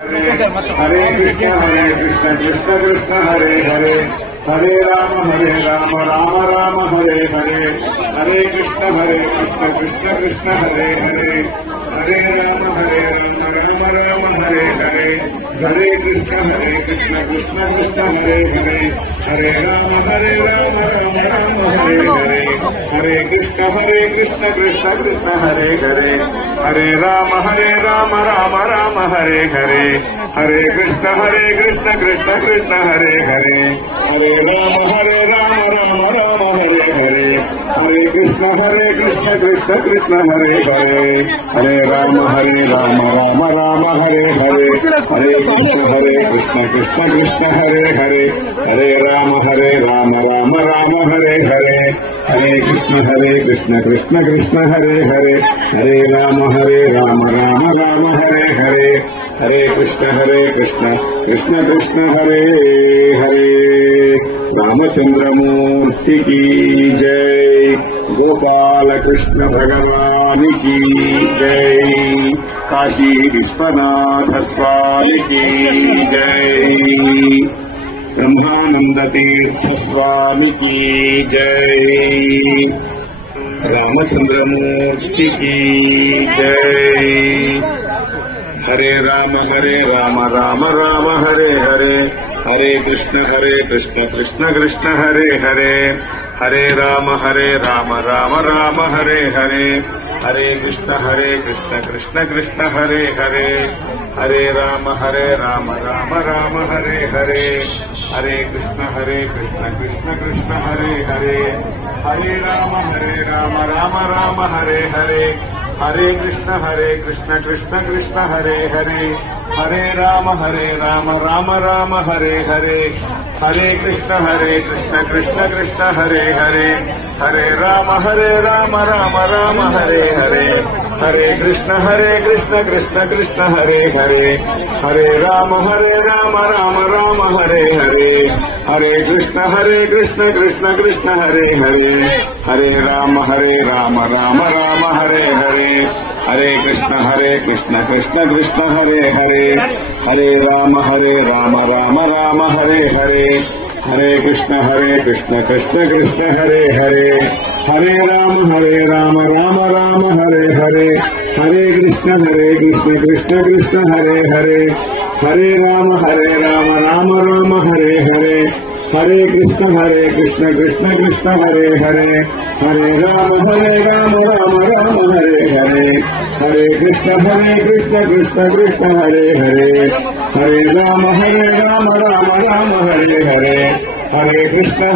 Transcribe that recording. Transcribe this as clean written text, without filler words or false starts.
हरे कृष्ण कृष्ण कृष्ण हरे हरे हरे राम राम राम हरे हरे हरे कृष्ण कृष्ण कृष्ण हरे हरे हरे राम राम हरे हरे हरे कृष्ण कृष्ण कृष्ण हरे हरे हरे राम राम हरे हरे हरे कृष्ण कृष्ण कृष्ण हरे हरे हरे राम राम हरे हरे हरे कृष्ण कृष्ण कृष्ण हरे हरे हरे राम राम हरे हरे हरे कृष्ण कृष्ण कृष्ण हरे हरे हरे राम राम हरे हरे हरे कृष्ण कृष्ण कृष्ण हरे हरे हरे राम राम हरे हरे हरे कृष्ण कृष्ण कृष्ण हरे हरे हरे राम राम हरे हरे हरे कृष्ण कृष्ण कृष्ण हरे हरे। रामचंद्रमूर्ति की जय। गोपाल कृष्ण भगवान की जय। काशी विश्वनाथ स्वामी की जय। ब्रह्मानंद तीर्थ स्वामी की जय। रामचंद्रमूर्ति की जय। हरे राम राम राम हरे हरे हरे कृष्ण कृष्ण कृष्ण हरे हरे हरे राम राम राम हरे हरे हरे कृष्ण कृष्ण कृष्ण हरे हरे हरे राम राम राम हरे हरे हरे कृष्ण कृष्ण कृष्ण हरे हरे हरे राम राम हरे हरे हरे कृष्ण कृष्ण कृष्ण हरे हरे हरे राम राम हरे हरे हरे कृष्ण कृष्ण कृष्ण हरे हरे हरे राम राम हरे हरे हरे कृष्ण कृष्ण कृष्ण हरे हरे हरे राम राम हरे हरे हरे कृष्ण कृष्ण कृष्ण हरे हरे हरे राम राम हरे हरे हरे कृष्ण कृष्ण कृष्ण हरे हरे हरे राम राम हरे हरे हरे कृष्ण कृष्ण कृष्ण हरे हरे हरे राम राम हरे हरे हरे कृष्ण कृष्ण कृष्ण हरे हरे हरे राम राम हरे हरे हरे कृष्ण कृष्ण कृष्ण हरे हरे हरे राम राम हरे हरे हरे कृष्ण कृष्ण कृष्ण हरे हरे हरे राम राम हरे हरे हरे कृष्ण